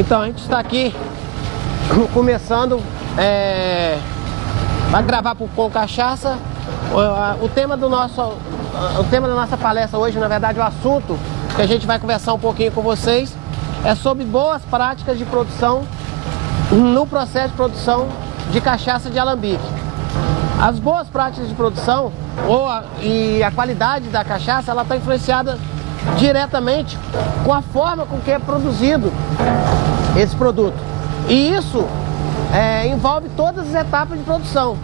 Então a gente está aqui começando a gravar com cachaça. O tema da nossa palestra hoje, na verdade, o assunto que a gente vai conversar um pouquinho com vocês é sobre boas práticas de produção no processo de produção de cachaça de alambique. As boas práticas de produção e a qualidade da cachaça, ela está influenciada diretamente com a forma com que é produzido esse produto. E isso envolve todas as etapas de produção,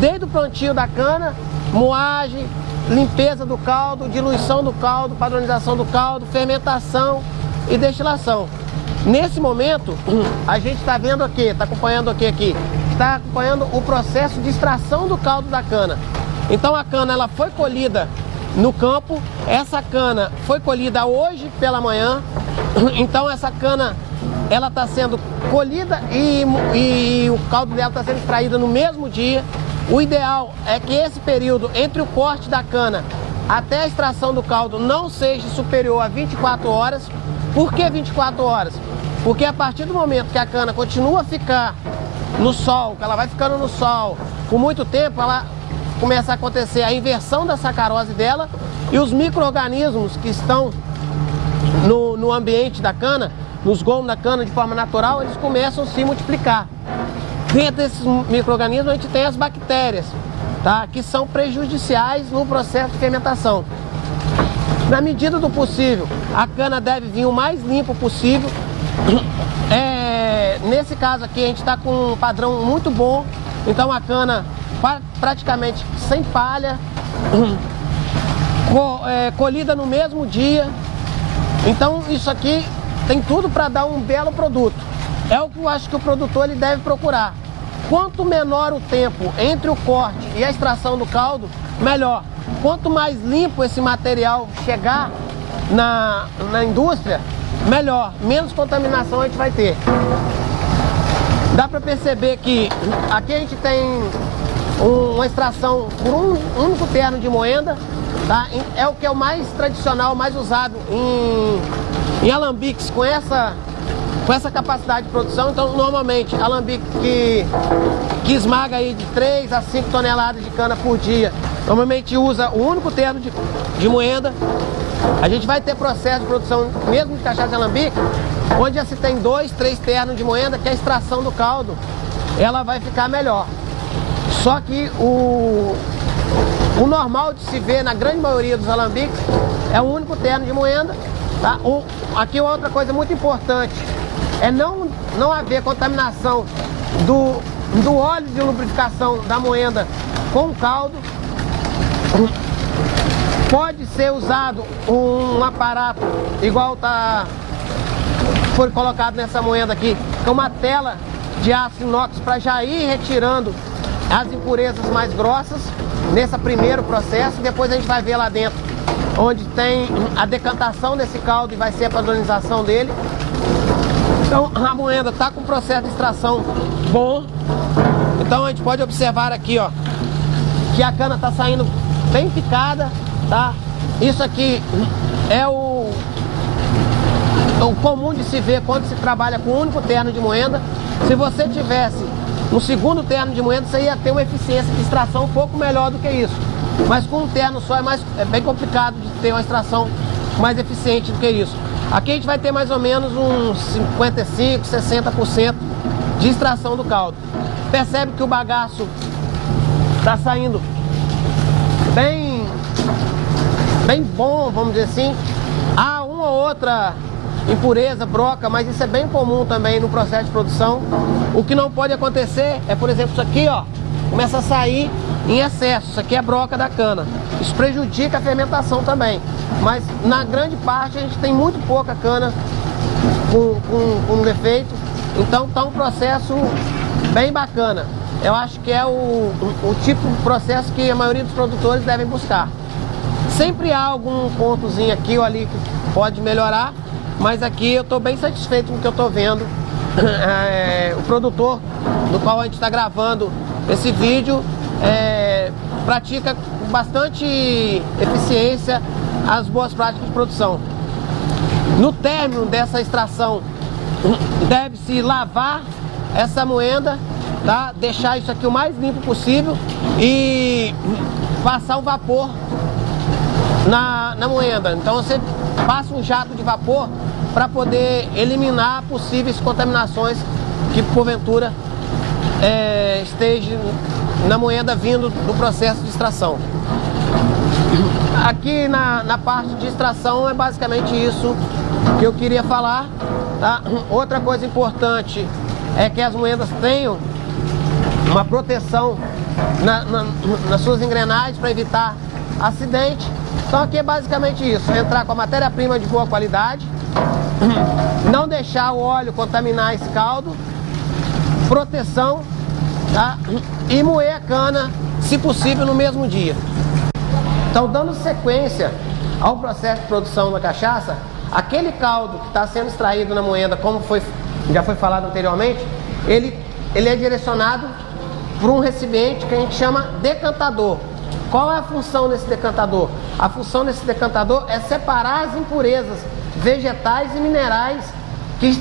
desde o plantio da cana, moagem, limpeza do caldo, diluição do caldo, padronização do caldo, fermentação e destilação. Nesse momento, a gente está vendo aqui, está acompanhando está acompanhando o processo de extração do caldo da cana. Então a cana ela foi colhida no campo, essa cana foi colhida hoje pela manhã, então essa cana ela está sendo colhida e o caldo dela está sendo extraído no mesmo dia. O ideal é que esse período entre o corte da cana até a extração do caldo não seja superior a 24 horas. Por que 24 horas? Porque a partir do momento que a cana continua a ficar no sol, que ela vai ficando no sol por muito tempo, ela começa a acontecer a inversão da sacarose dela e os micro-organismos que estão no ambiente da cana, nos gomos da cana de forma natural, eles começam a se multiplicar. Dentro desses micro-organismos a gente tem as bactérias, tá? Que são prejudiciais no processo de fermentação. Na medida do possível, a cana deve vir o mais limpo possível. Nesse caso aqui a gente está com um padrão muito bom, então a cana praticamente sem palha, colhida no mesmo dia. Então isso aqui tem tudo para dar um belo produto. É o que eu acho que o produtor ele deve procurar. Quanto menor o tempo entre o corte e a extração do caldo, melhor. Quanto mais limpo esse material chegar na indústria, melhor. Menos contaminação a gente vai ter. Dá para perceber que aqui a gente tem uma extração por um único terno de moenda, tá? É o que é o mais tradicional, mais usado em alambiques com essa capacidade de produção. Então, normalmente, alambique que esmaga aí de 3 a 5 toneladas de cana por dia, normalmente usa o único terno de moenda. A gente vai ter processo de produção, mesmo de cachaça de alambique, onde já se tem 2, 3 ternos de moenda, que a extração do caldo, ela vai ficar melhor. Só que o normal de se ver na grande maioria dos alambiques é um único terno de moenda, tá? Aqui outra coisa muito importante é não haver contaminação do óleo de lubrificação da moenda com o caldo. Pode ser usado um aparato igual foi colocado nessa moenda aqui, que é uma tela de aço inox para já ir retirando as impurezas mais grossas nesse primeiro processo. Depois a gente vai ver lá dentro onde tem a decantação desse caldo e vai ser a padronização dele. Então a moenda está com um processo de extração bom. Então a gente pode observar aqui, ó, que a cana está saindo bem picada, tá? Isso aqui é o comum de se ver quando se trabalha com um único terno de moenda. Se você tivesse no segundo terno de moenda, você ia ter uma eficiência de extração um pouco melhor do que isso. Mas com um terno só é bem complicado de ter uma extração mais eficiente do que isso. Aqui a gente vai ter mais ou menos uns 55, 60% de extração do caldo. Percebe que o bagaço está saindo bem bom, vamos dizer assim. Há uma ou outra impureza, broca, mas isso é bem comum também no processo de produção. O que não pode acontecer é, por exemplo, isso aqui, ó, começa a sair em excesso. Isso aqui é broca da cana. Isso prejudica a fermentação também. Mas na grande parte a gente tem muito pouca cana com defeito. Então está um processo bem bacana. Eu acho que é o tipo de processo que a maioria dos produtores devem buscar. Sempre há algum pontozinho aqui ou ali que pode melhorar, mas aqui eu estou bem satisfeito com o que eu estou vendo. O produtor do qual a gente está gravando esse vídeo pratica com bastante eficiência as boas práticas de produção. No término dessa extração deve-se lavar essa moenda, tá? Deixar isso aqui o mais limpo possível e passar o vapor na moenda. Então você passa um jato de vapor para poder eliminar possíveis contaminações que porventura esteja na moenda vindo do processo de extração. Aqui na parte de extração é basicamente isso que eu queria falar, tá? Outra coisa importante é que as moendas tenham uma proteção nas suas engrenagens para evitar acidente. Então aqui é basicamente isso: entrar com a matéria-prima de boa qualidade, não deixar o óleo contaminar esse caldo, proteção, tá? E moer a cana, se possível, no mesmo dia. Então, dando sequência ao processo de produção da cachaça, aquele caldo que está sendo extraído na moenda, como já foi falado anteriormente, ele é direcionado para um recipiente que a gente chama decantador. Qual é a função desse decantador? A função desse decantador é separar as impurezas vegetais e minerais que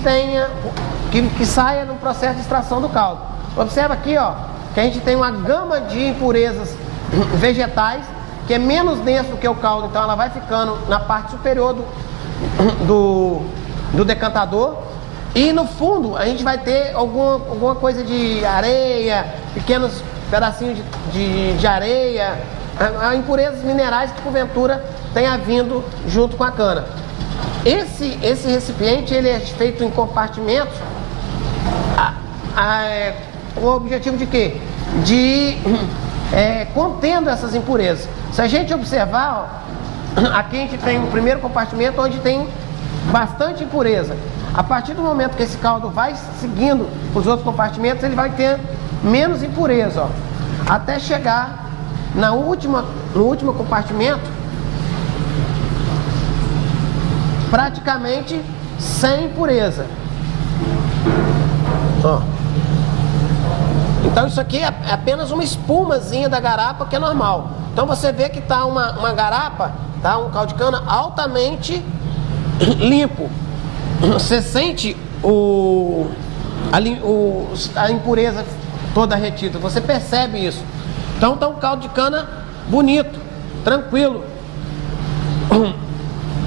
saia no processo de extração do caldo. Observa aqui, ó, que a gente tem uma gama de impurezas vegetais que é menos densa do que o caldo, então ela vai ficando na parte superior do decantador, e no fundo a gente vai ter alguma coisa de areia, pequenos pedacinhos de areia, impurezas minerais que porventura tenha vindo junto com a cana. Esse recipiente ele é feito em compartimentos com o objetivo de quê? Contendo essas impurezas. Se a gente observar, ó, aqui a gente tem o primeiro compartimento onde tem bastante impureza. A partir do momento que esse caldo vai seguindo os outros compartimentos, ele vai ter menos impureza, ó, até chegar no último compartimento praticamente sem impureza. Ó. Então isso aqui é apenas uma espumazinha da garapa, que é normal. Então você vê que está uma garapa, tá? Um caldo de cana altamente limpo. Você sente a impureza toda retida, você percebe isso. Então está um caldo de cana bonito, tranquilo.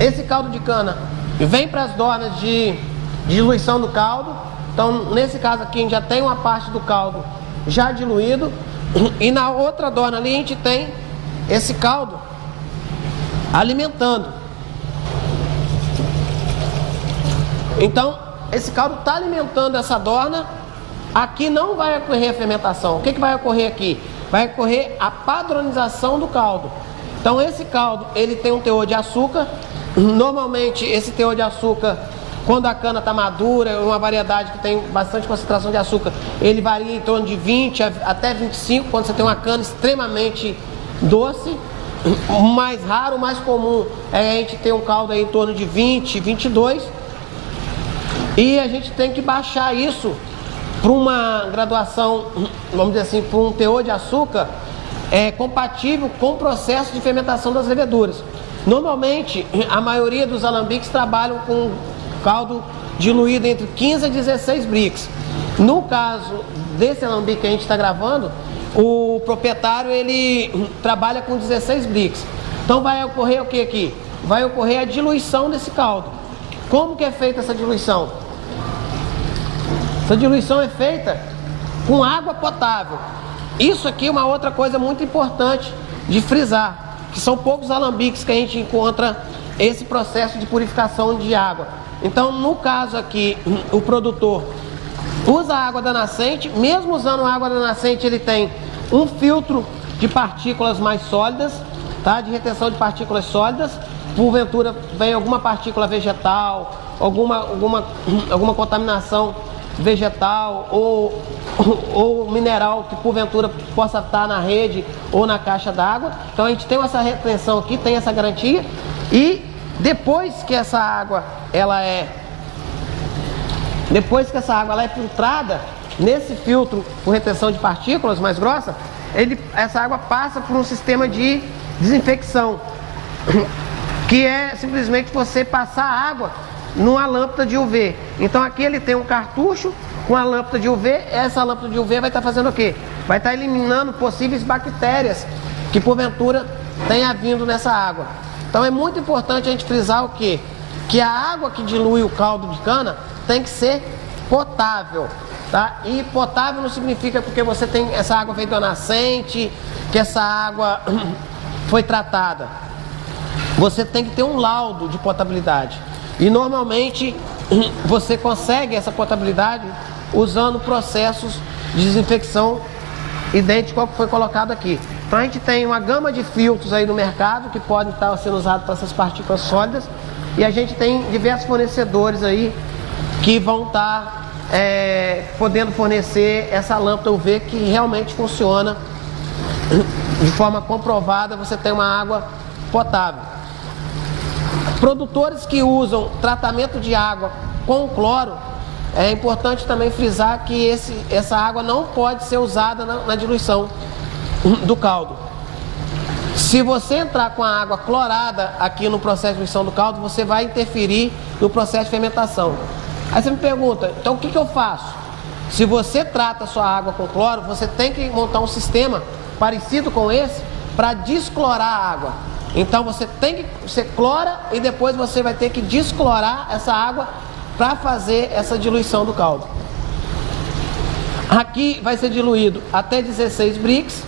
Esse caldo de cana vem para as dornas de diluição do caldo. Então nesse caso aqui a gente já tem uma parte do caldo já diluído, e na outra dorna ali a gente tem esse caldo alimentando. Então esse caldo está alimentando essa dorna. Aqui não vai ocorrer a fermentação. O que vai ocorrer aqui? Vai ocorrer a padronização do caldo. Então esse caldo ele tem um teor de açúcar. Normalmente esse teor de açúcar, quando a cana está madura, é uma variedade que tem bastante concentração de açúcar, ele varia em torno de 20 até 25, quando você tem uma cana extremamente doce. O mais raro, o mais comum é a gente ter um caldo aí em torno de 20, 22. E a gente tem que baixar isso para uma graduação, vamos dizer assim, para um teor de açúcar compatível com o processo de fermentação das leveduras. Normalmente, a maioria dos alambiques trabalham com caldo diluído entre 15 a 16 brix. No caso desse alambique que a gente está gravando, o proprietário ele trabalha com 16 brix. Então vai ocorrer o que aqui? Vai ocorrer a diluição desse caldo. Como que é feita essa diluição? Essa diluição é feita com água potável. Isso aqui é uma outra coisa muito importante de frisar, que são poucos alambiques que a gente encontra esse processo de purificação de água. Então, no caso aqui, o produtor usa a água da nascente. Mesmo usando a água da nascente, ele tem um filtro de partículas mais sólidas, tá? De retenção de partículas sólidas. Porventura vem alguma partícula vegetal, alguma contaminação vegetal ou mineral que porventura possa estar na rede ou na caixa d'água. Então a gente tem essa retenção aqui, tem essa garantia. E depois que essa água ela é filtrada nesse filtro por retenção de partículas mais grossa, essa água passa por um sistema de desinfecção, que é simplesmente você passar a água numa lâmpada de UV. Então aqui ele tem um cartucho com a lâmpada de UV. Essa lâmpada de UV vai estar fazendo o quê? Vai estar eliminando possíveis bactérias que porventura tenha vindo nessa água. Então é muito importante a gente frisar o quê? Que a água que dilui o caldo de cana tem que ser potável, tá? E potável não significa porque você tem essa água veio da nascente, que essa água foi tratada. Você tem que ter um laudo de potabilidade. E normalmente você consegue essa potabilidade usando processos de desinfecção idêntico ao que foi colocado aqui. Então a gente tem uma gama de filtros aí no mercado que podem estar sendo usados para essas partículas sólidas, e a gente tem diversos fornecedores aí que vão estar podendo fornecer essa lâmpada UV que realmente funciona de forma comprovada. Você tem uma água potável. Produtores que usam tratamento de água com cloro, é importante também frisar que essa água não pode ser usada na diluição do caldo. Se você entrar com a água clorada aqui no processo de diluição do caldo, você vai interferir no processo de fermentação. Aí você me pergunta, então o que eu faço? Se você trata a sua água com cloro, você tem que montar um sistema parecido com esse para desclorar a água. Então você clora e depois você vai ter que desclorar essa água para fazer essa diluição do caldo. Aqui vai ser diluído até 16 Brix,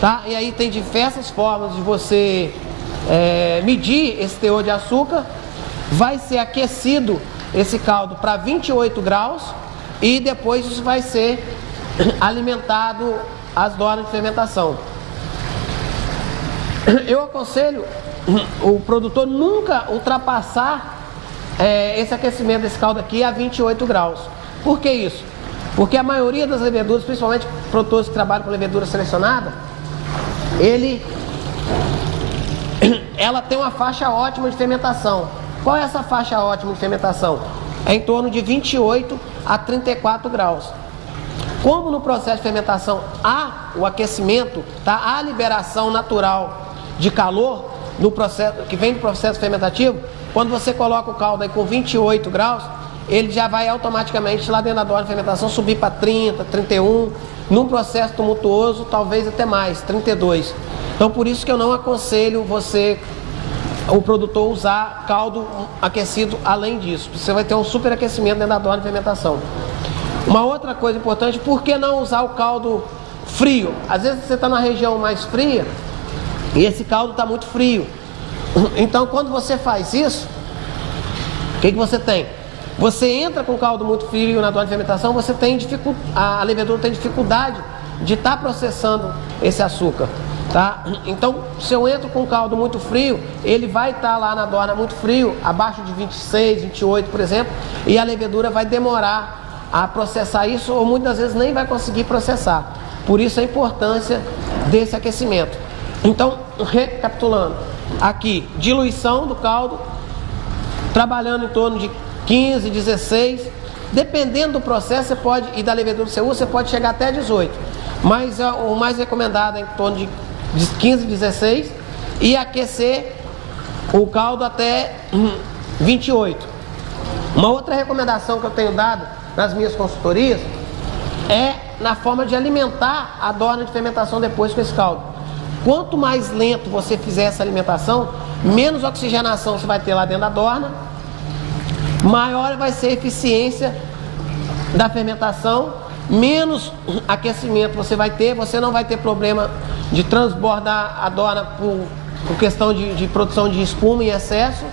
tá? E aí tem diversas formas de você medir esse teor de açúcar. Vai ser aquecido esse caldo para 28 graus e depois isso vai ser alimentado às dornas de fermentação. Eu aconselho o produtor nunca ultrapassar esse aquecimento desse caldo aqui a 28 graus. Por que isso? Porque a maioria das leveduras, principalmente produtores que trabalham com levedura selecionada, ela tem uma faixa ótima de fermentação. Qual é essa faixa ótima de fermentação? É em torno de 28 a 34 graus. Como no processo de fermentação há o aquecimento, tá? Há a liberação natural de calor no processo, que vem do processo fermentativo, quando você coloca o caldo aí com 28 graus, ele já vai automaticamente lá dentro da dorna de fermentação subir para 30, 31, num processo tumultuoso, talvez até mais, 32. Então por isso que eu não aconselho o produtor, usar caldo aquecido além disso. Você vai ter um superaquecimento dentro da dorna de fermentação. Uma outra coisa importante, por que não usar o caldo frio? Às vezes você está numa região mais fria e esse caldo está muito frio. Então quando você faz isso, o que você tem? Você entra com caldo muito frio na dorna de fermentação, a levedura tem dificuldade de estar processando esse açúcar, tá? Então, se eu entro com caldo muito frio, ele vai estar lá na dorna muito frio, abaixo de 26, 28, por exemplo, e a levedura vai demorar a processar isso, ou muitas vezes nem vai conseguir processar. Por isso a importância desse aquecimento. Então, recapitulando, aqui, diluição do caldo, trabalhando em torno de 15, 16, dependendo do processo e da levedura que você usa, você pode chegar até 18, mas o mais recomendado é em torno de 15, 16, e aquecer o caldo até 28. Uma outra recomendação que eu tenho dado nas minhas consultorias é na forma de alimentar a dorna de fermentação depois com esse caldo. Quanto mais lento você fizer essa alimentação, menos oxigenação você vai ter lá dentro da dorna, maior vai ser a eficiência da fermentação, menos aquecimento você vai ter, você não vai ter problema de transbordar a dorna por questão de produção de espuma em excesso,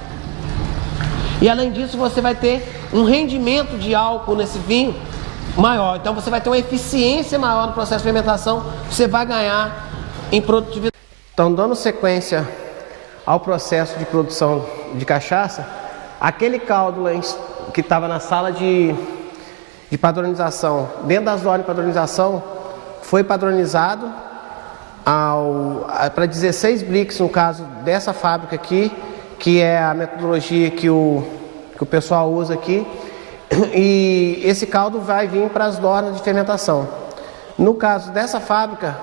e além disso você vai ter um rendimento de álcool nesse vinho maior, então você vai ter uma eficiência maior no processo de fermentação, você vai ganhar em produtividade. Então, dando sequência ao processo de produção de cachaça, aquele caldo que estava na sala de padronização, dentro das dornas de padronização, foi padronizado para 16 Brix, no caso dessa fábrica aqui, que é a metodologia que o pessoal usa aqui, e esse caldo vai vir para as dornas de fermentação. No caso dessa fábrica,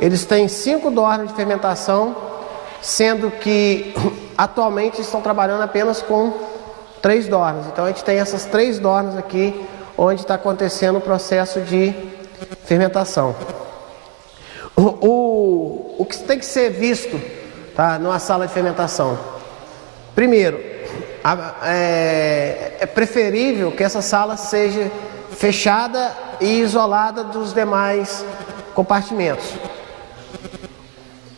eles têm 5 dornas de fermentação, sendo que atualmente estão trabalhando apenas com 3 dornas. Então a gente tem essas 3 dornas aqui, onde está acontecendo o processo de fermentação. O que tem que ser visto, tá, numa sala de fermentação? Primeiro, é preferível que essa sala seja fechada e isolada dos demais compartimentos.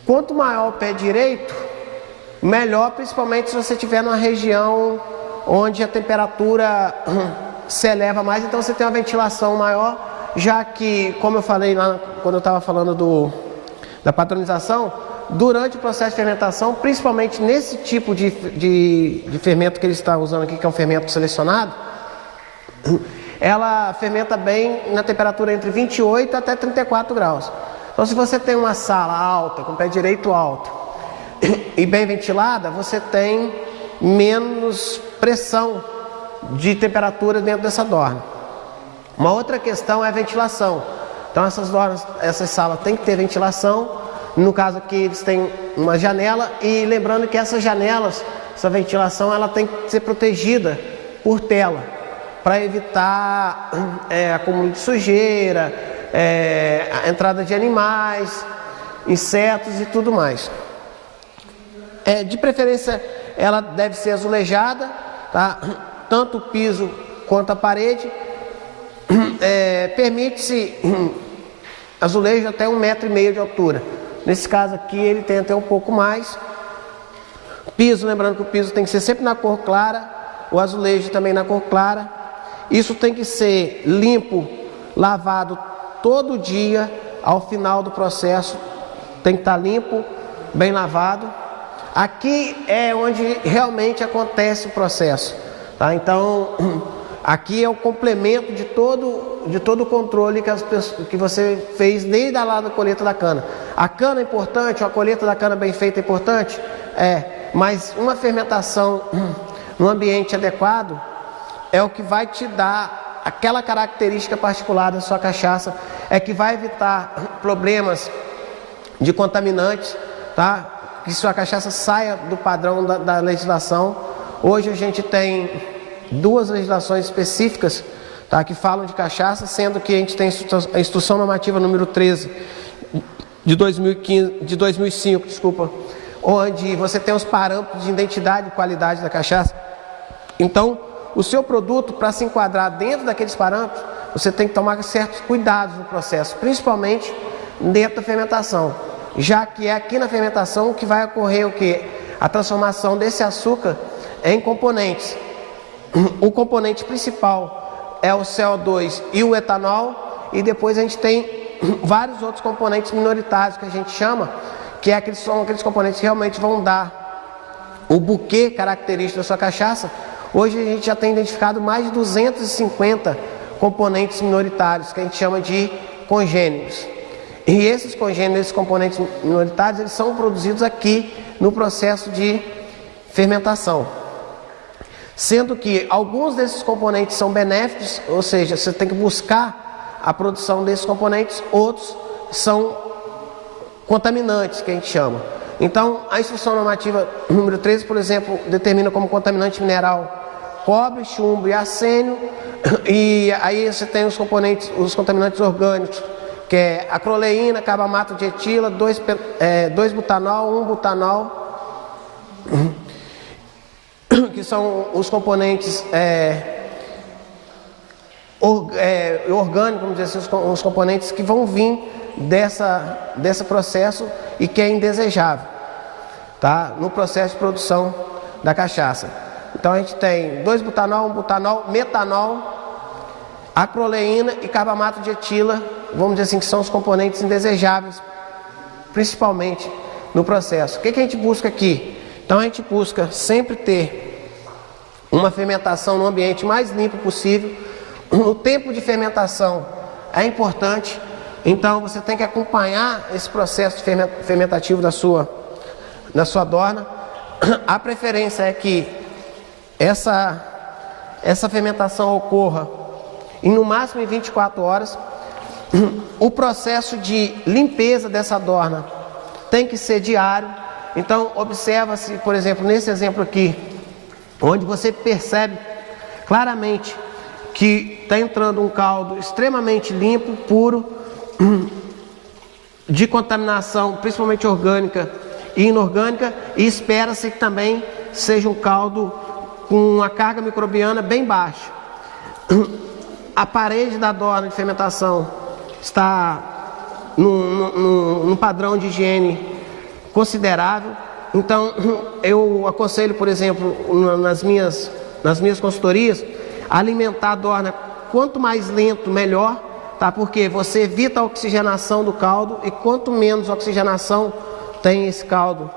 Quanto maior o pé direito, melhor, principalmente se você estiver numa região onde a temperatura se eleva mais, então você tem uma ventilação maior, já que, como eu falei lá quando eu estava falando da padronização, durante o processo de fermentação, principalmente nesse tipo de fermento que ele está usando aqui, que é um fermento selecionado, ela fermenta bem na temperatura entre 28 até 34 graus. Então, se você tem uma sala alta, com o pé direito alto e bem ventilada, você tem menos pressão de temperatura dentro dessa dorna. Uma outra questão é a ventilação. Então, essas salas têm que ter ventilação. No caso aqui, eles têm uma janela, e lembrando que essas janelas, essa ventilação, ela tem que ser protegida por tela, para evitar acúmulo de sujeira, a entrada de animais, insetos e tudo mais. De preferência, ela deve ser azulejada, tá? Tanto o piso quanto a parede. Permite-se azulejo até 1,5 metro de altura. Nesse caso aqui, ele tem até um pouco mais. Piso, lembrando que o piso tem que ser sempre na cor clara, o azulejo também na cor clara. Isso tem que ser limpo, lavado todo dia. Ao final do processo tem que estar limpo, bem lavado. Aqui é onde realmente acontece o processo, tá? Então, aqui é o complemento de todo o controle que você fez desde a colheita da cana. A cana é importante, a colheita da cana bem feita é importante? Mas uma fermentação no ambiente adequado é o que vai te dar aquela característica particular da sua cachaça, é que vai evitar problemas de contaminantes, tá? Que sua cachaça saia do padrão da legislação. Hoje a gente tem 2 legislações específicas, tá, que falam de cachaça, sendo que a gente tem a Instrução Normativa número 13 de 2005, onde você tem os parâmetros de identidade e qualidade da cachaça. Então, o seu produto, para se enquadrar dentro daqueles parâmetros, você tem que tomar certos cuidados no processo, principalmente dentro da fermentação, já que é aqui na fermentação que vai ocorrer o quê? A transformação desse açúcar em componentes. O componente principal é o CO2 e o etanol, e depois a gente tem vários outros componentes minoritários que a gente chama, que são aqueles componentes que realmente vão dar o buquê característico da sua cachaça. Hoje a gente já tem identificado mais de 250 componentes minoritários, que a gente chama de congêneros. E esses congêneros, esses componentes minoritários, eles são produzidos aqui no processo de fermentação. Sendo que alguns desses componentes são benéficos, ou seja, você tem que buscar a produção desses componentes, outros são contaminantes, que a gente chama. Então, a Instrução Normativa número 13, por exemplo, determina como contaminante mineral cobre, chumbo e arsênio, e aí você tem os contaminantes orgânicos, que é acroleína, carbamato de etila, 2-butanol, 1-butanol, que são os componentes orgânicos, vamos dizer assim, os componentes que vão vir desse processo e que é indesejável, tá? No processo de produção da cachaça. Então a gente tem 2-butanol, 1-butanol, metanol, acroleína e carbamato de etila, vamos dizer assim, que são os componentes indesejáveis, principalmente no processo. O que a gente busca aqui? Então a gente busca sempre ter uma fermentação no ambiente mais limpo possível. O tempo de fermentação é importante, então você tem que acompanhar esse processo fermentativo da sua dorna. A preferência é que essa fermentação ocorra no máximo em 24 horas. O processo de limpeza dessa dorna tem que ser diário. Então observa-se, por exemplo, nesse exemplo aqui, onde você percebe claramente que está entrando um caldo extremamente limpo, puro, de contaminação, principalmente orgânica e inorgânica, e espera-se que também seja um caldo com uma carga microbiana bem baixa. A parede da dorna de fermentação está num padrão de higiene considerável. Então, eu aconselho, por exemplo, nas minhas consultorias, alimentar a dorna quanto mais lento, melhor, tá? Porque você evita a oxigenação do caldo, e quanto menos oxigenação tem esse caldo,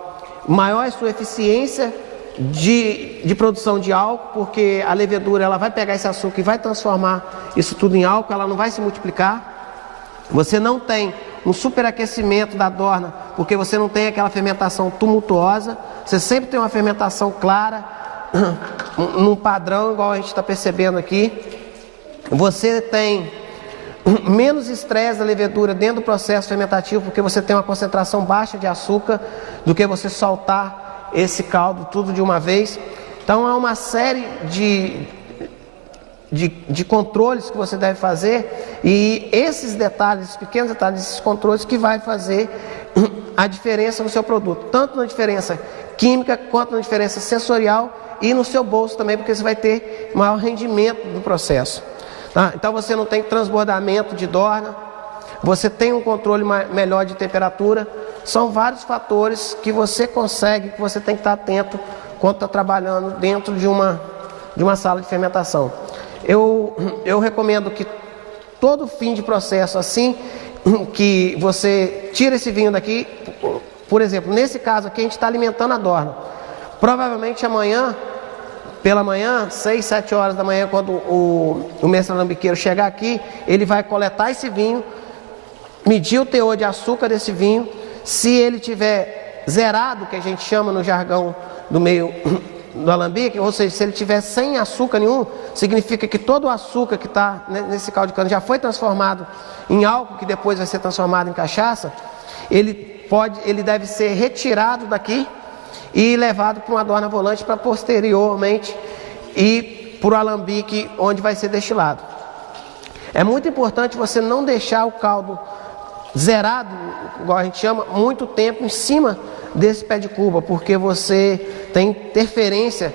maior é a sua eficiência de produção de álcool, porque a levedura ela vai pegar esse açúcar e vai transformar isso tudo em álcool, ela não vai se multiplicar. Você não tem um superaquecimento da dorna, porque você não tem aquela fermentação tumultuosa, você sempre tem uma fermentação clara, num padrão igual a gente está percebendo aqui. Você tem menos estresse da levedura dentro do processo fermentativo, porque você tem uma concentração baixa de açúcar, do que você soltar esse caldo tudo de uma vez. Então é uma série de controles que você deve fazer, e esses detalhes, esses pequenos detalhes, esses controles que vai fazer a diferença no seu produto, tanto na diferença química quanto na diferença sensorial, e no seu bolso também, porque você vai ter maior rendimento no processo, tá? Então você não tem transbordamento de dorna, você tem um controle melhor de temperatura. São vários fatores que você consegue, que você tem que estar atento quando está trabalhando dentro de uma sala de fermentação. Eu recomendo que todo fim de processo, assim que você tira esse vinho daqui, por exemplo, nesse caso aqui a gente está alimentando a dorna. Provavelmente amanhã, pela manhã, 6, 7 horas da manhã, quando o mestre alambiqueiro chegar aqui, ele vai coletar esse vinho, medir o teor de açúcar desse vinho. Se ele tiver zerado, que a gente chama no jargão do meio do alambique, ou seja, se ele tiver sem açúcar nenhum, significa que todo o açúcar que está nesse caldo de cana já foi transformado em álcool, que depois vai ser transformado em cachaça. Ele deve ser retirado daqui e levado para uma dorna volante, para posteriormente ir para o alambique onde vai ser destilado. É muito importante você não deixar o caldo zerado, igual a gente chama, muito tempo em cima desse pé de cuba, porque você tem interferência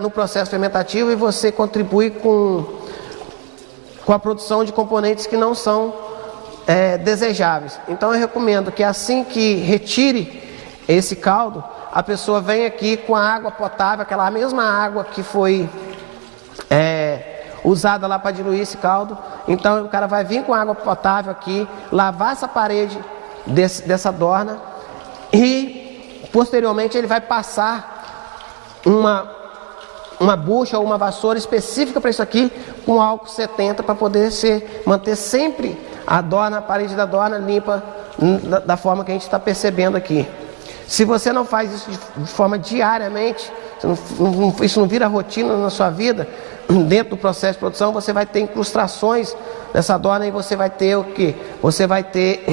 no processo fermentativo, e você contribui com a produção de componentes que não são desejáveis. Então eu recomendo que assim que retire esse caldo, a pessoa vem aqui com a água potável, aquela mesma água que foi usada lá para diluir esse caldo. Então o cara vai vir com água potável aqui, lavar essa parede dessa dorna, e posteriormente ele vai passar uma bucha ou uma vassoura específica para isso aqui, com álcool 70, para poder manter sempre a parede da dorna limpa da forma que a gente está percebendo aqui. Se você não faz isso de forma diariamente, isso não vira rotina na sua vida, dentro do processo de produção, você vai ter incrustações nessa dorna, e você vai ter o quê? Você vai ter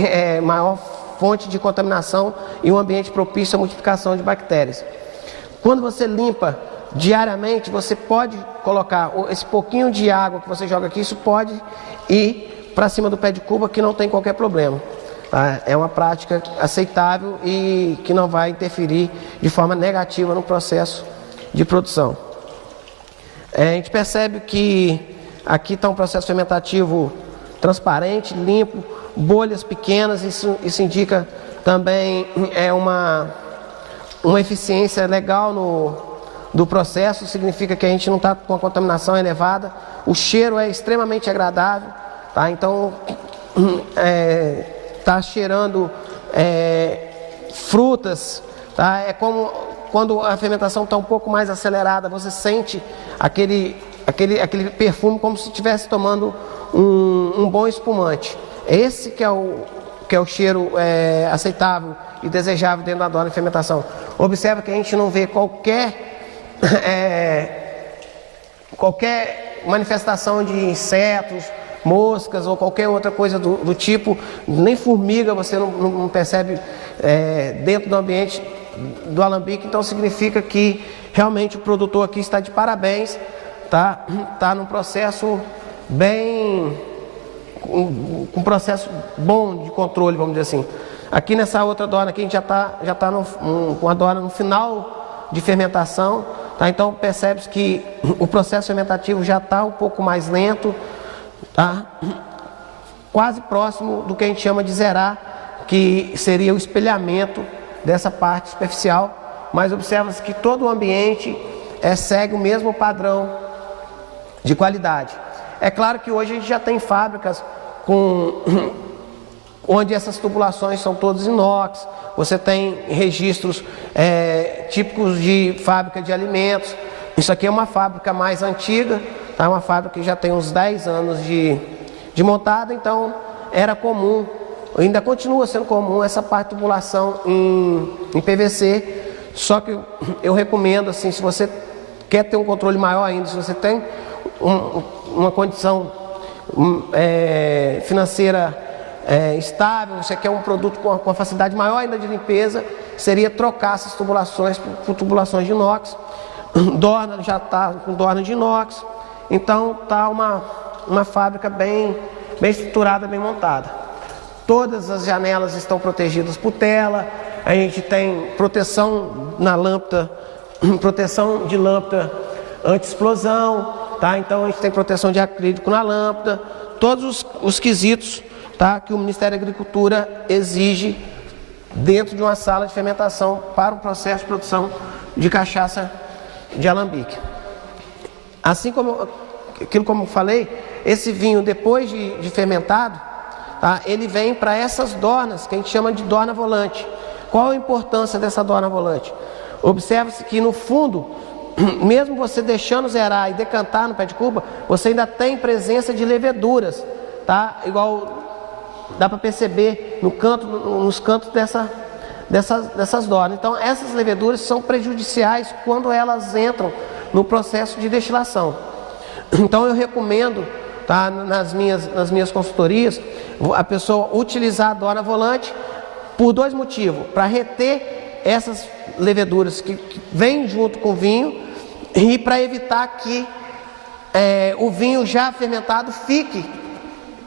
maior fonte de contaminação e um ambiente propício à multiplicação de bactérias. Quando você limpa diariamente, você pode colocar esse pouquinho de água que você joga aqui, isso pode ir para cima do pé de cuba, que não tem qualquer problema. É uma prática aceitável e que não vai interferir de forma negativa no processo de produção. A gente percebe que aqui está um processo fermentativo transparente, limpo, bolhas pequenas. Isso indica também uma eficiência legal do processo, significa que a gente não está com a contaminação elevada. O cheiro é extremamente agradável, tá? Então está cheirando frutas, tá? É como quando a fermentação está um pouco mais acelerada, você sente aquele perfume como se estivesse tomando um bom espumante. Esse que é o cheiro aceitável e desejável dentro da dorna de fermentação. Observa que a gente não vê qualquer manifestação de insetos, moscas ou qualquer outra coisa do tipo, nem formiga você não percebe dentro do ambiente do alambique, então significa que realmente o produtor aqui está de parabéns, tá? Está num processo bem, um processo bom de controle, vamos dizer assim. Aqui nessa outra dorna aqui a gente já está com a dorna no final de fermentação, tá? Então percebe-se que o processo fermentativo já está um pouco mais lento, tá? Quase próximo do que a gente chama de zerar, que seria o espelhamento dessa parte superficial, mas observa-se que todo o ambiente segue o mesmo padrão de qualidade. É claro que hoje a gente já tem fábricas onde essas tubulações são todas inox, você tem registros típicos de fábrica de alimentos. Isso aqui é uma fábrica mais antiga, tá? Uma fábrica que já tem uns 10 anos de montada, então era comum, ainda continua sendo comum essa parte de tubulação em PVC, só que eu recomendo, assim, se você quer ter um controle maior ainda, se você tem uma condição financeira estável, você quer um produto com uma facilidade maior ainda de limpeza, seria trocar essas tubulações por tubulações de inox. Dorna já está com dorna de inox, então está uma fábrica bem estruturada, bem montada. Todas as janelas estão protegidas por tela, a gente tem proteção na lâmpada, proteção de lâmpada anti-explosão, tá? Então a gente tem proteção de acrílico na lâmpada, todos os quesitos, tá, que o Ministério da Agricultura exige dentro de uma sala de fermentação para o processo de produção de cachaça de alambique. Assim como eu falei, esse vinho depois de fermentado, tá, ele vem para essas dornas que a gente chama de dorna volante. Qual a importância dessa dorna volante? Observa-se que no fundo, mesmo você deixando zerar e decantar no pé de cuba, você ainda tem presença de leveduras, tá? Igual dá para perceber nos cantos dessas dornas. Então essas leveduras são prejudiciais quando elas entram no processo de destilação. Então eu recomendo, tá, nas minhas consultorias, a pessoa utilizar a dorna volante por 2 motivos: para reter essas leveduras que vêm junto com o vinho e para evitar que o vinho já fermentado fique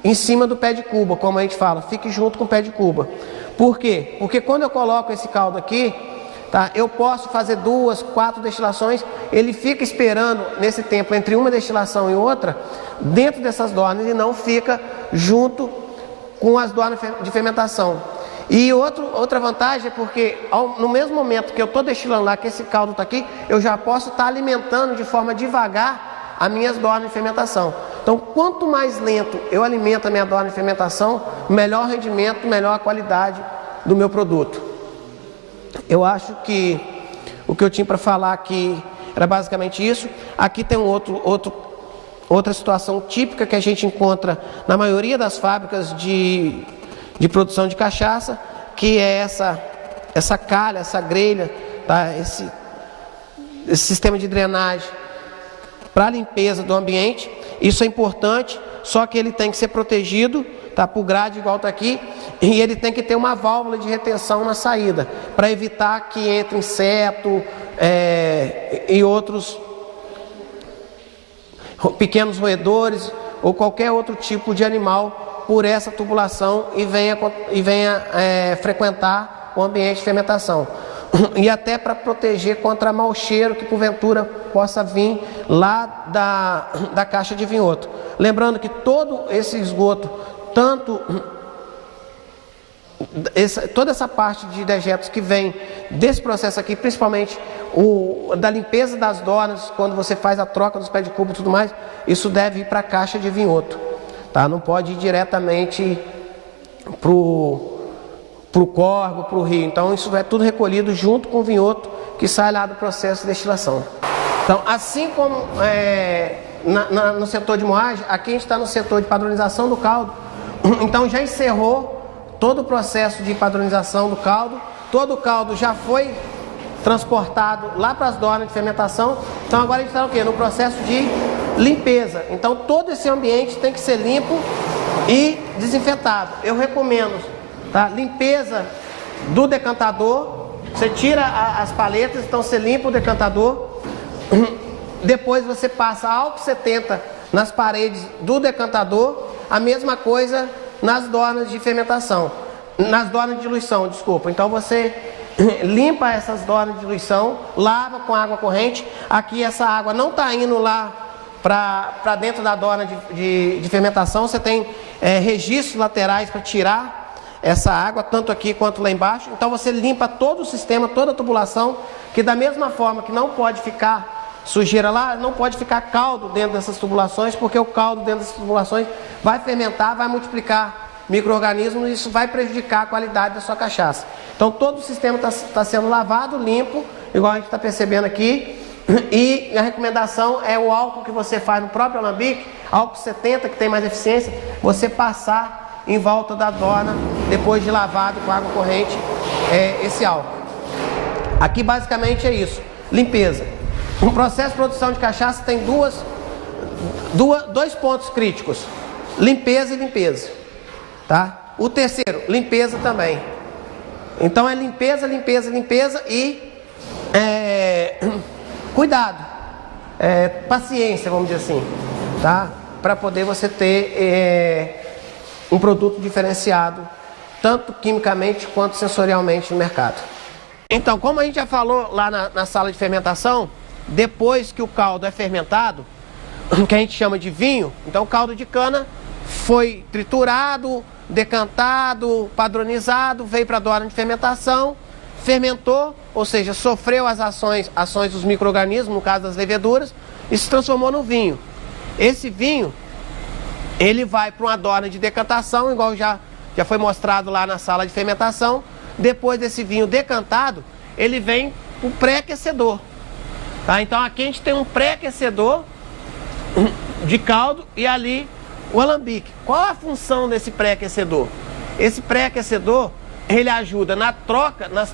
em cima do pé de cuba, como a gente fala, fique junto com o pé de cuba. Por quê? Porque quando eu coloco esse caldo aqui, tá, eu posso fazer 2, 4 destilações, ele fica esperando nesse tempo entre uma destilação e outra, dentro dessas dornas, e não fica junto com as dornas de fermentação. E outra vantagem é porque no mesmo momento que eu estou destilando lá, que esse caldo está aqui, eu já posso estar alimentando de forma devagar as minhas dornas de fermentação. Então, quanto mais lento eu alimento a minha dorna de fermentação, melhor rendimento, melhor a qualidade do meu produto. Eu acho que o que eu tinha para falar aqui era basicamente isso. Aqui tem outra situação típica que a gente encontra na maioria das fábricas de produção de cachaça, que é essa calha, essa grelha, tá? Esse sistema de drenagem para a limpeza do ambiente. Isso é importante, só que ele tem que ser protegido, tá, por grade igual está aqui, e ele tem que ter uma válvula de retenção na saída, para evitar que entre inseto e outros pequenos roedores ou qualquer outro tipo de animal por essa tubulação e venha frequentar o ambiente de fermentação. E até para proteger contra mau cheiro que porventura possa vir lá da caixa de vinhoto. Lembrando que todo esse esgoto, toda essa parte de dejetos que vem desse processo aqui, principalmente da limpeza das dornas, quando você faz a troca dos pés de cuba e tudo mais, isso deve ir para a caixa de vinhoto, tá? Não pode ir diretamente para o córrego, para o rio. Então isso é tudo recolhido junto com o vinhoto que sai lá do processo de destilação. Então, assim como no setor de moagem, aqui a gente está no setor de padronização do caldo. Então já encerrou todo o processo de padronização do caldo, todo o caldo já foi transportado lá para as dornas de fermentação. Então agora a gente está o quê? No processo de limpeza. Então todo esse ambiente tem que ser limpo e desinfetado. Eu recomendo, tá, limpeza do decantador, Você tira as paletas, então você limpa o decantador. Depois você passa álcool 70 nas paredes do decantador. A mesma coisa nas dornas de fermentação. Nas dornas de diluição, desculpa. Então você limpa essas dornas de diluição, lava com água corrente. Aqui essa água não está indo lá para dentro da dorna de fermentação. Você tem registros laterais para tirar essa água, tanto aqui quanto lá embaixo. Então você limpa todo o sistema, toda a tubulação, que da mesma forma que não pode ficar sujeira lá, não pode ficar caldo dentro dessas tubulações, porque o caldo dentro dessas tubulações vai fermentar, vai multiplicar micro-organismos, e isso vai prejudicar a qualidade da sua cachaça. Então todo o sistema está sendo lavado, limpo, igual a gente está percebendo aqui. E a recomendação é o álcool que você faz no próprio alambique, álcool 70, que tem mais eficiência, você passar em volta da dorna, depois de lavado com água corrente, esse álcool. Aqui basicamente é isso, limpeza. O processo de produção de cachaça tem dois pontos críticos, limpeza e limpeza, tá? O terceiro, limpeza também. Então é limpeza, limpeza, limpeza e cuidado, paciência, vamos dizer assim, tá? Para poder você ter um produto diferenciado, tanto quimicamente quanto sensorialmente no mercado. Então, como a gente já falou lá na sala de fermentação, depois que o caldo é fermentado, que a gente chama de vinho, então o caldo de cana foi triturado, decantado, padronizado, veio para a dorna de fermentação, fermentou, ou seja, sofreu as ações dos micro-organismos, no caso das leveduras, e se transformou no vinho. Esse vinho, ele vai para uma dorna de decantação, igual já foi mostrado lá na sala de fermentação. Depois desse vinho decantado, ele vem para o pré-aquecedor. Tá? Então aqui a gente tem um pré-aquecedor de caldo e ali o alambique. Qual a função desse pré-aquecedor? Esse pré-aquecedor, ele ajuda nas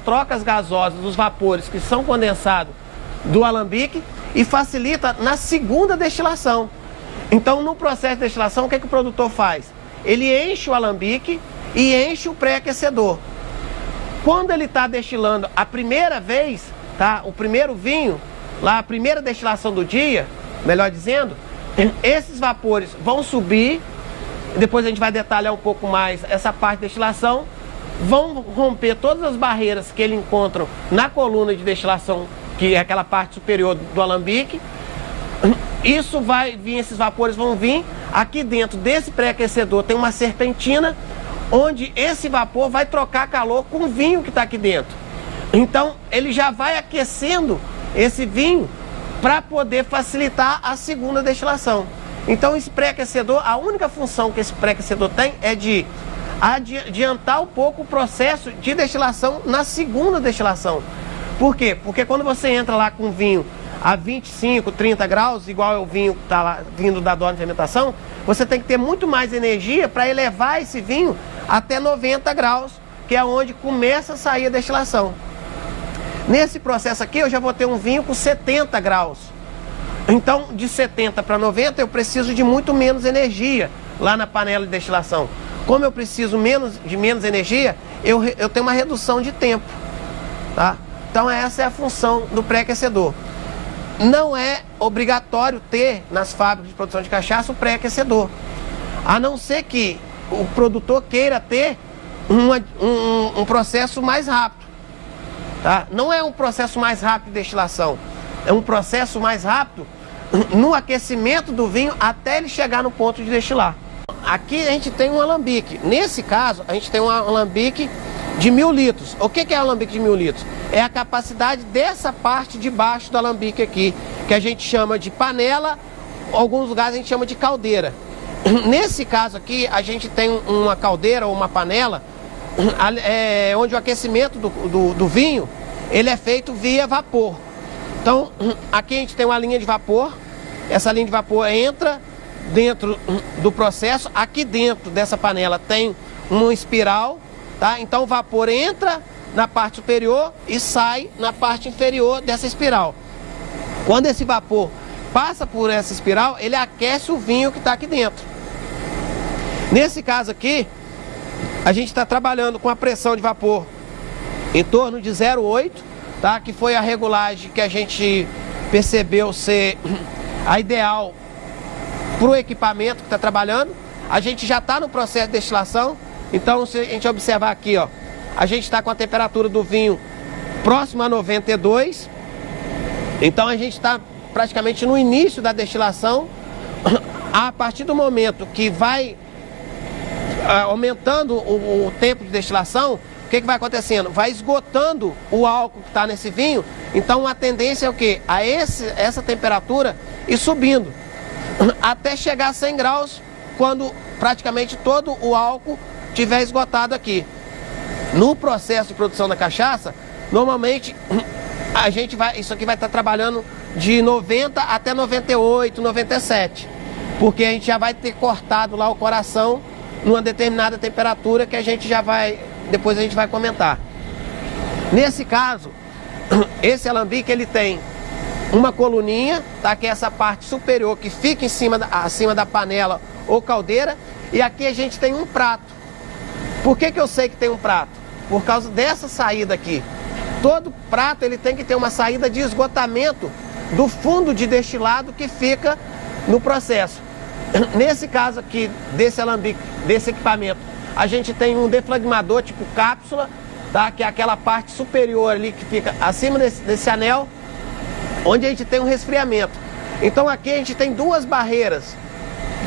trocas gasosas dos vapores que são condensados do alambique e facilita na segunda destilação. Então, no processo de destilação, o que o produtor faz? Ele enche o alambique e enche o pré-aquecedor. Quando ele está destilando a primeira vez, tá? O primeiro vinho, lá a primeira destilação do dia, melhor dizendo, esses vapores vão subir, depois a gente vai detalhar um pouco mais essa parte de destilação, vão romper todas as barreiras que ele encontra na coluna de destilação, que é aquela parte superior do alambique. Isso vai vir, esses vapores vão vir, aqui dentro desse pré-aquecedor tem uma serpentina, onde esse vapor vai trocar calor com o vinho que está aqui dentro. Então ele já vai aquecendo esse vinho para poder facilitar a segunda destilação. Então esse pré-aquecedor, a única função que esse pré-aquecedor tem é de adiantar um pouco o processo de destilação na segunda destilação. Por quê? Porque quando você entra lá com vinho a 25, 30 graus, igual é o vinho que está lá vindo da dorna de fermentação, você tem que ter muito mais energia para elevar esse vinho até 90 graus, que é onde começa a sair a destilação. Nesse processo aqui eu já vou ter um vinho com 70 graus. Então de 70 para 90 eu preciso de muito menos energia lá na panela de destilação. Como eu preciso de menos energia, eu tenho uma redução de tempo, tá? Então essa é a função do pré-aquecedor. Não é obrigatório ter nas fábricas de produção de cachaça o pré-aquecedor, a não ser que o produtor queira ter um processo mais rápido, tá? Não é um processo mais rápido de destilação, é um processo mais rápido no aquecimento do vinho até ele chegar no ponto de destilar. Aqui a gente tem um alambique, nesse caso a gente tem um alambique de 1000 litros. O que é um alambique de 1000 litros? É a capacidade dessa parte de baixo do alambique aqui, que a gente chama de panela, em alguns lugares a gente chama de caldeira. Nesse caso aqui, a gente tem uma caldeira ou uma panela, onde o aquecimento do vinho, ele é feito via vapor. Então, aqui a gente tem uma linha de vapor, essa linha de vapor entra dentro do processo, aqui dentro dessa panela tem uma espiral, tá? Então o vapor entra na parte superior e sai na parte inferior dessa espiral. Quando esse vapor passa por essa espiral, ele aquece o vinho que está aqui dentro. Nesse caso aqui, a gente está trabalhando com a pressão de vapor em torno de 0,8, tá? Que foi a regulagem que a gente percebeu ser a ideal para o equipamento que está trabalhando. A gente já está no processo de destilação, então se a gente observar aqui, ó, a gente está com a temperatura do vinho próxima a 92, então a gente está praticamente no início da destilação. A partir do momento que vai aumentando o tempo de destilação, o que vai acontecendo? Vai esgotando o álcool que está nesse vinho, então a tendência é o quê? A essa temperatura ir subindo, até chegar a 100 graus, quando praticamente todo o álcool tiver esgotado aqui. No processo de produção da cachaça, normalmente a gente isso aqui vai estar trabalhando de 90 até 98, 97, porque a gente já vai ter cortado lá o coração numa determinada temperatura que a gente já vai, depois a gente vai comentar. Nesse caso, esse alambique ele tem uma coluninha, tá? Que é essa parte superior que fica acima da panela ou caldeira, e aqui a gente tem um prato. Por que eu sei que tem um prato? Por causa dessa saída aqui. Todo prato ele tem que ter uma saída de esgotamento do fundo de destilado que fica no processo. Nesse caso aqui, desse alambique, desse equipamento, a gente tem um deflagmador tipo cápsula, tá? Que é aquela parte superior ali que fica acima desse anel, onde a gente tem um resfriamento. Então aqui a gente tem duas barreiras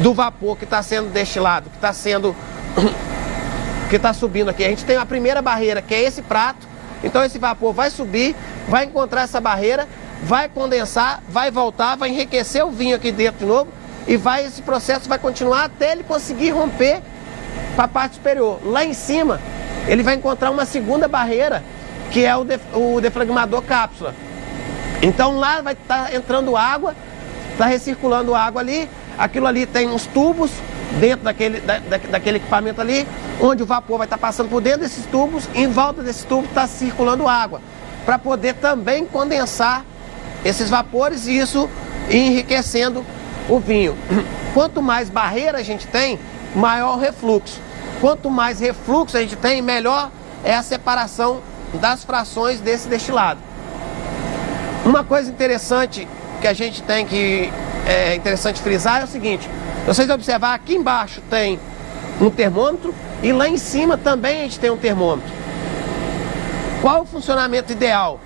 do vapor que está sendo destilado, que está subindo aqui. A gente tem a primeira barreira, que é esse prato. Então esse vapor vai subir, vai encontrar essa barreira, vai condensar, vai voltar, vai enriquecer o vinho aqui dentro de novo, e esse processo vai continuar até ele conseguir romper para a parte superior. Lá em cima, ele vai encontrar uma segunda barreira, que é o deflagmador cápsula. Então lá vai estar entrando água, está recirculando água ali. Aquilo ali tem uns tubos dentro daquele equipamento ali, onde o vapor vai estar passando por dentro desses tubos, e em volta desses tubos está circulando água, para poder também condensar esses vapores e isso enriquecendo o vinho. Quanto mais barreira a gente tem, maior o refluxo. Quanto mais refluxo a gente tem, melhor é a separação das frações desse destilado. Uma coisa interessante que a gente tem que é interessante frisar é o seguinte: vocês observar, aqui embaixo tem um termômetro e lá em cima também a gente tem um termômetro. Qual o funcionamento ideal?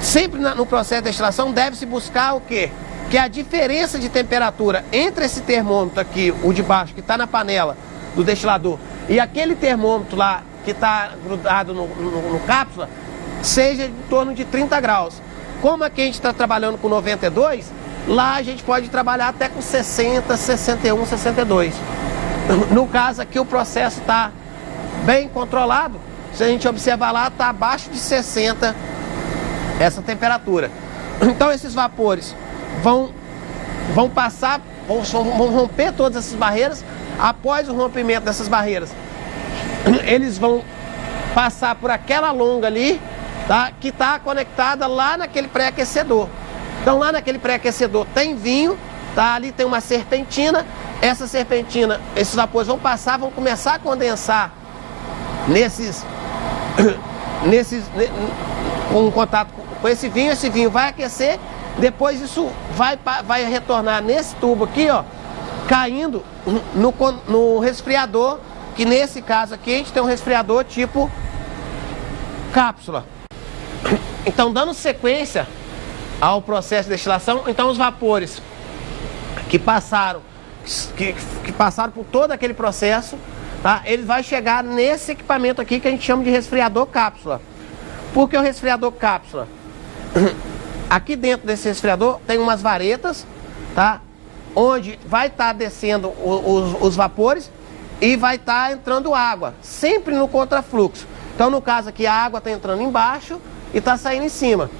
Sempre no processo de destilação deve-se buscar o quê? Que a diferença de temperatura entre esse termômetro aqui, o de baixo, que está na panela do destilador, e aquele termômetro lá que está grudado no cápsula, seja em torno de 30 graus. Como aqui a gente está trabalhando com 92, lá a gente pode trabalhar até com 60, 61, 62. No caso aqui o processo está bem controlado. Se a gente observar lá, está abaixo de 60 essa temperatura. Então esses vapores vão passar, vão romper todas essas barreiras. Após o rompimento dessas barreiras, eles vão passar por aquela longa ali, tá? Que está conectada lá naquele pré-aquecedor. Então lá naquele pré-aquecedor tem vinho, tá? Ali tem uma serpentina. Essa serpentina, esses vapores vão passar, vão começar a condensar com contato com esse vinho vai aquecer, depois isso vai retornar nesse tubo aqui, ó, caindo no resfriador, que nesse caso aqui a gente tem um resfriador tipo cápsula. Então, dando sequência ao processo de destilação, então os vapores que passaram por todo aquele processo, tá? Ele vai chegar nesse equipamento aqui que a gente chama de resfriador cápsula. Por que o resfriador cápsula? Aqui dentro desse resfriador tem umas varetas, tá? Onde vai estar descendo os vapores e vai estar entrando água, sempre no contrafluxo. Então, no caso aqui, a água está entrando embaixo e está saindo em cima,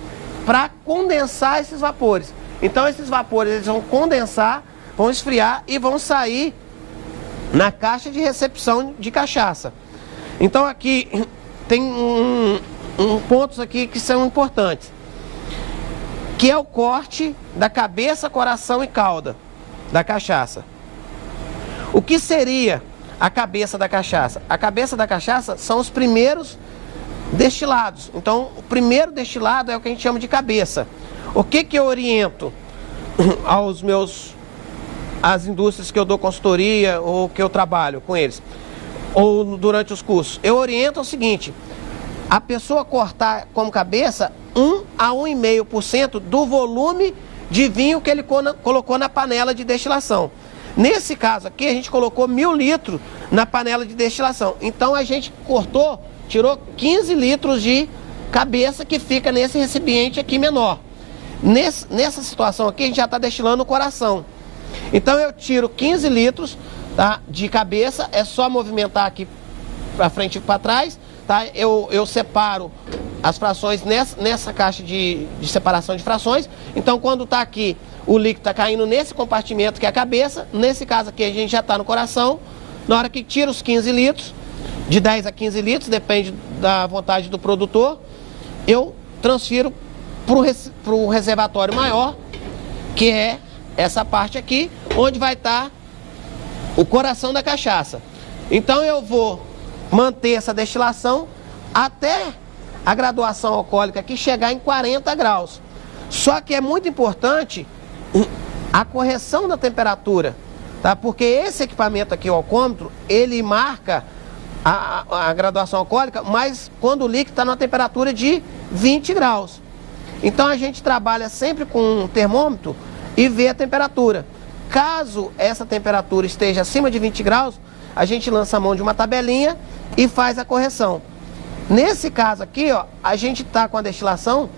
para condensar esses vapores. Então, esses vapores eles vão condensar, vão esfriar e vão sair na caixa de recepção de cachaça. Então, aqui tem pontos aqui que são importantes, que é o corte da cabeça, coração e cauda da cachaça. O que seria a cabeça da cachaça? A cabeça da cachaça são os primeiros destilados. Então, o primeiro destilado é o que a gente chama de cabeça. O que eu oriento às indústrias que eu dou consultoria ou que eu trabalho com eles, ou durante os cursos? Eu oriento o seguinte: a pessoa cortar como cabeça 1 a 1,5% do volume de vinho que ele colocou na panela de destilação. Nesse caso aqui, a gente colocou 1.000 litros na panela de destilação. Então, a gente tirou 15 litros de cabeça que fica nesse recipiente aqui menor. Nessa situação aqui, a gente já está destilando o coração. Então, eu tiro 15 litros, tá, de cabeça, é só movimentar aqui para frente e para trás. Tá? Eu separo as frações nessa caixa de separação de frações. Então, quando está aqui, o líquido está caindo nesse compartimento que é a cabeça. Nesse caso aqui, a gente já está no coração. Na hora que tira os 15 litros, de 10 a 15 litros, depende da vontade do produtor, eu transfiro para o reservatório maior, que é essa parte aqui, onde vai estar o coração da cachaça. Então, eu vou manter essa destilação até a graduação alcoólica aqui chegar em 40 graus. Só que é muito importante a correção da temperatura, tá? Porque esse equipamento aqui, o alcômetro, ele marca a graduação alcoólica, mas quando o líquido está na temperatura de 20 graus. Então, a gente trabalha sempre com um termômetro e vê a temperatura. Caso essa temperatura esteja acima de 20 graus, a gente lança a mão de uma tabelinha e faz a correção. Nesse caso aqui, ó, a gente está com a destilação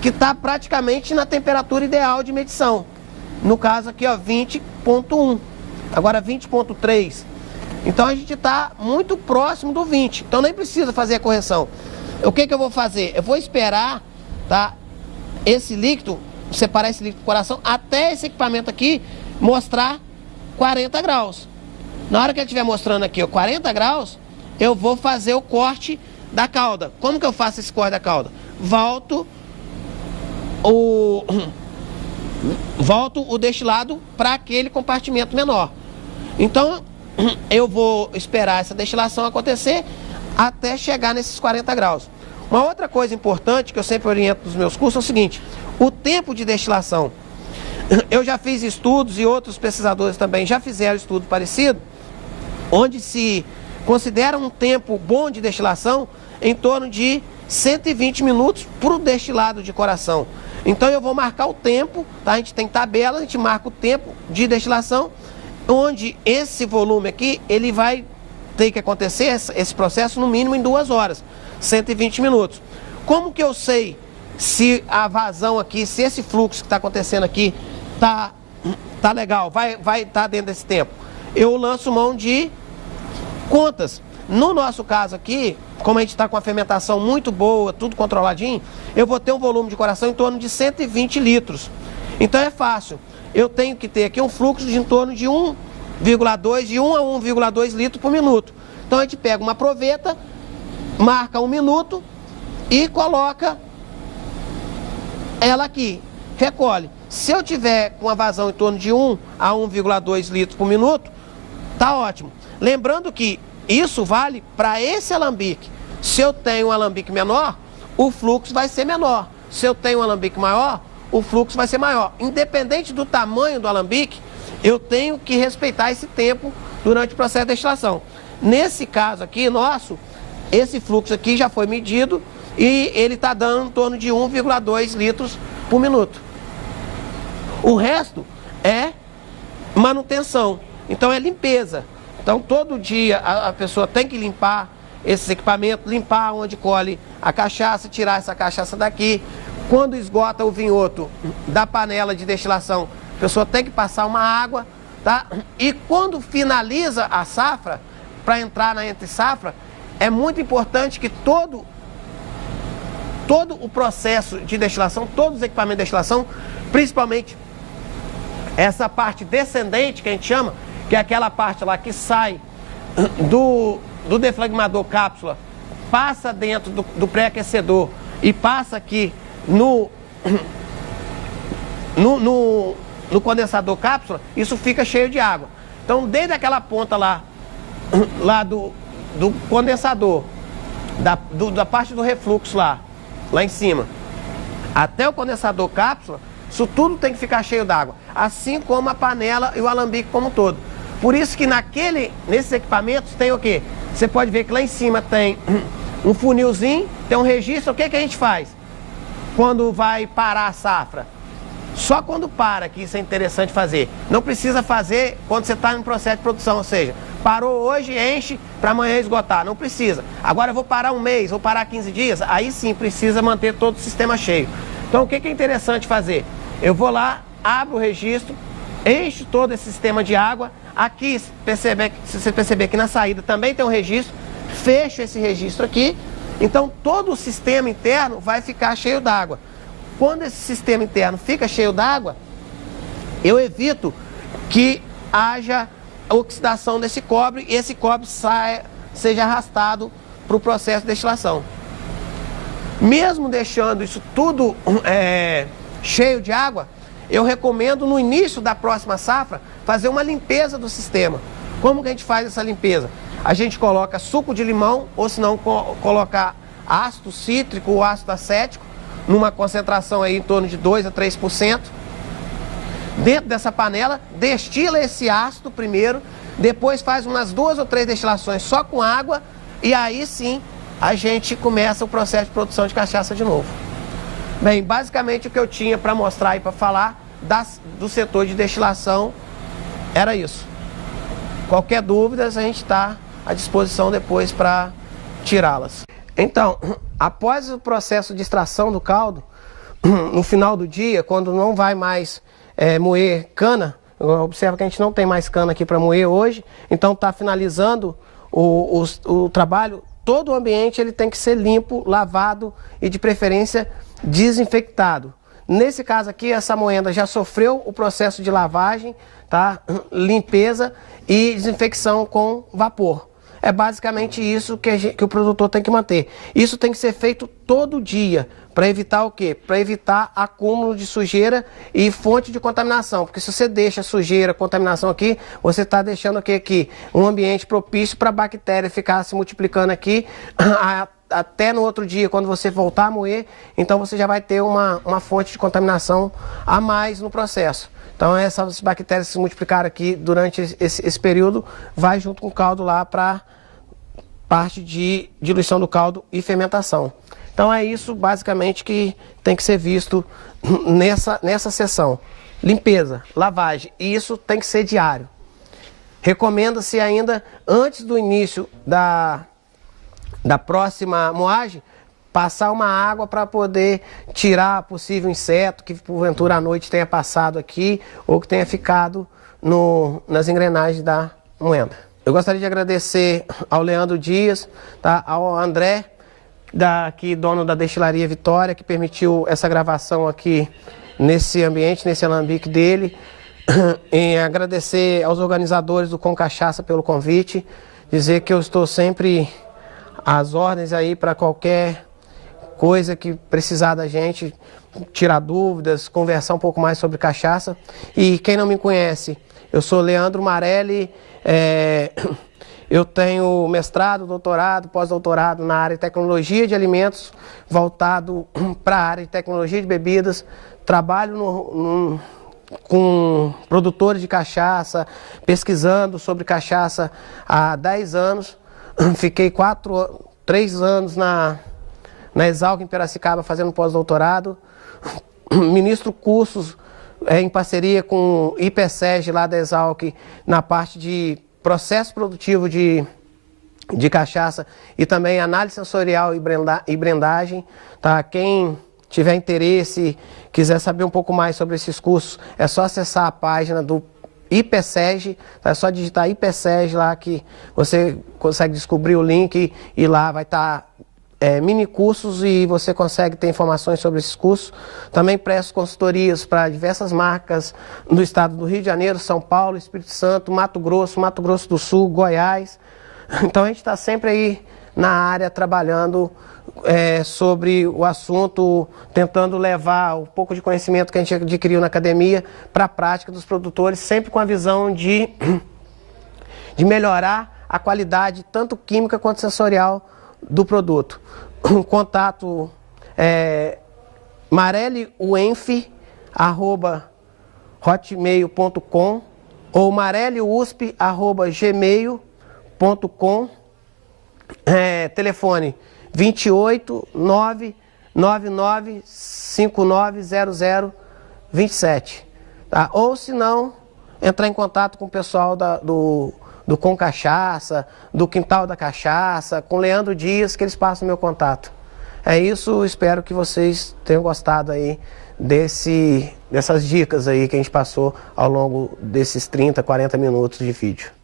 que está praticamente na temperatura ideal de medição. No caso aqui, ó, 20,1. Agora 20,3. Então, a gente está muito próximo do 20. Então, nem precisa fazer a correção. O que eu vou fazer? Eu vou esperar, tá, esse líquido, separar esse líquido do coração, até esse equipamento aqui mostrar 40 graus. Na hora que ele estiver mostrando aqui, ó, 40 graus, eu vou fazer o corte da cauda. Como que eu faço esse corte da cauda? Volto o destilado para aquele compartimento menor. Então, eu vou esperar essa destilação acontecer até chegar nesses 40 graus. Uma outra coisa importante que eu sempre oriento nos meus cursos é o seguinte: o tempo de destilação. Eu já fiz estudos e outros pesquisadores também já fizeram estudo parecido, onde se considera um tempo bom de destilação em torno de 120 minutos para o destilado de coração. Então, eu vou marcar o tempo, tá? A gente tem tabela, a gente marca o tempo de destilação, onde esse volume aqui, ele vai ter que acontecer, esse processo, no mínimo em 2 horas, 120 minutos. Como que eu sei se a vazão aqui, se esse fluxo que está acontecendo aqui tá legal, vai estar dentro desse tempo? Eu lanço mão de contas. No nosso caso aqui, como a gente está com a fermentação muito boa, tudo controladinho, eu vou ter um volume de coração em torno de 120 litros. Então, é fácil. Eu tenho que ter aqui um fluxo de em torno de 1,2, de 1 a 1,2 litros por minuto. Então, a gente pega uma proveta, marca 1 minuto e coloca ela aqui, recolhe. Se eu tiver com a vazão em torno de 1 a 1,2 litros por minuto, tá ótimo. Lembrando que isso vale para esse alambique. Se eu tenho um alambique menor, o fluxo vai ser menor. Se eu tenho um alambique maior, o fluxo vai ser maior. Independente do tamanho do alambique, eu tenho que respeitar esse tempo durante o processo de destilação. Nesse caso aqui, nosso, esse fluxo aqui já foi medido e ele está dando em torno de 1,2 litros por minuto. O resto é manutenção. Então, é limpeza. Então, todo dia a pessoa tem que limpar esses equipamentos, limpar onde colhe a cachaça, tirar essa cachaça daqui. Quando esgota o vinhoto da panela de destilação, a pessoa tem que passar uma água, tá? E quando finaliza a safra, para entrar na entre safra, é muito importante que todo o processo de destilação, todos os equipamentos de destilação, principalmente essa parte descendente que a gente chama, que é aquela parte lá que sai do deflagmador cápsula, passa dentro do pré-aquecedor e passa aqui no condensador cápsula, isso fica cheio de água. Então, desde aquela ponta lá do condensador da parte do refluxo lá em cima, até o condensador cápsula, isso tudo tem que ficar cheio d'água, assim como a panela e o alambique como um todo. Por isso que nesses equipamentos tem o quê? Você pode ver que lá em cima tem um funilzinho, tem um registro. O que a gente faz quando vai parar a safra? Só quando para, que isso é interessante fazer. Não precisa fazer quando você está no processo de produção, ou seja, parou hoje, enche para amanhã esgotar. Não precisa. Agora eu vou parar um mês, vou parar 15 dias, aí sim precisa manter todo o sistema cheio. Então o que é interessante fazer? Eu vou lá, abro o registro, encho todo esse sistema de água. Aqui, se você perceber que na saída também tem um registro, fecho esse registro aqui. Então todo o sistema interno vai ficar cheio d'água. Quando esse sistema interno fica cheio d'água, eu evito que haja oxidação desse cobre e esse cobre seja arrastado para o processo de destilação. Mesmo deixando isso tudo cheio de água, eu recomendo no início da próxima safra fazer uma limpeza do sistema. Como que a gente faz essa limpeza? A gente coloca suco de limão, ou se não colocar ácido cítrico ou ácido acético, numa concentração aí em torno de 2 a 3%. Dentro dessa panela, destila esse ácido primeiro, depois faz umas 2 ou 3 destilações só com água, e aí sim a gente começa o processo de produção de cachaça de novo. Bem, basicamente o que eu tinha para mostrar e para falar do setor de destilação era isso. Qualquer dúvida, a gente está à disposição depois para tirá-las. Então, após o processo de extração do caldo, no final do dia, quando não vai mais moer cana, observa que a gente não tem mais cana aqui para moer hoje, então está finalizando o trabalho. Todo o ambiente ele tem que ser limpo, lavado e de preferência desinfectado. Nesse caso aqui, essa moenda já sofreu o processo de lavagem, tá? Limpeza e desinfecção com vapor. É basicamente isso que o produtor tem que manter. Isso tem que ser feito todo dia, para evitar o quê? Para evitar acúmulo de sujeira e fonte de contaminação. Porque se você deixa sujeira, contaminação aqui, você está deixando aqui um ambiente propício para a bactéria ficar se multiplicando aqui até no outro dia, quando você voltar a moer, então você já vai ter uma fonte de contaminação a mais no processo. Então essas bactérias que se multiplicaram aqui durante esse período, vai junto com o caldo lá para parte de diluição do caldo e fermentação. Então é isso basicamente que tem que ser visto nessa sessão. Limpeza, lavagem, e isso tem que ser diário. Recomenda-se ainda, antes do início da próxima moagem, passar uma água para poder tirar possível inseto que porventura à noite tenha passado aqui ou que tenha ficado nas engrenagens da moenda. Eu gostaria de agradecer ao Leandro Dias, tá? Ao André, dono da Destilaria Vitória, que permitiu essa gravação aqui nesse ambiente, nesse alambique dele. E agradecer aos organizadores do Com Cachaça pelo convite, dizer que eu estou sempre às ordens aí para qualquer coisa que precisar da gente, tirar dúvidas, conversar um pouco mais sobre cachaça. E quem não me conhece, eu sou Leandro Marelli, eu tenho mestrado, doutorado, pós-doutorado na área de tecnologia de alimentos, voltado para a área de tecnologia de bebidas. Trabalho com produtores de cachaça, pesquisando sobre cachaça há 10 anos. Fiquei 3 anos na Exalc em Piracicaba fazendo pós-doutorado. Ministro cursos em parceria com o IPSEG lá da Exalc na parte de processo produtivo de cachaça e também análise sensorial e brandagem. Tá? Quem tiver interesse, quiser saber um pouco mais sobre esses cursos, é só acessar a página do IPSEG, tá? É só digitar IPSEG lá que você consegue descobrir o link e lá vai estar mini cursos e você consegue ter informações sobre esses cursos. Também presto consultorias para diversas marcas no estado do Rio de Janeiro, São Paulo, Espírito Santo, Mato Grosso do Sul, Goiás. Então a gente está sempre aí na área trabalhando sobre o assunto, tentando levar um pouco de conhecimento que a gente adquiriu na academia para a prática dos produtores, sempre com a visão de melhorar a qualidade tanto química quanto sensorial do produto. O contato é mareliuenf@hotmail.com ou mareliusp@gmail.com. Telefone 28 999 590027, tá? Ou se não, entrar em contato com o pessoal do Com Cachaça, do Quintal da Cachaça, com Leandro Dias, que eles passam o meu contato. É isso, espero que vocês tenham gostado aí dessas dicas aí que a gente passou ao longo desses 30, 40 minutos de vídeo.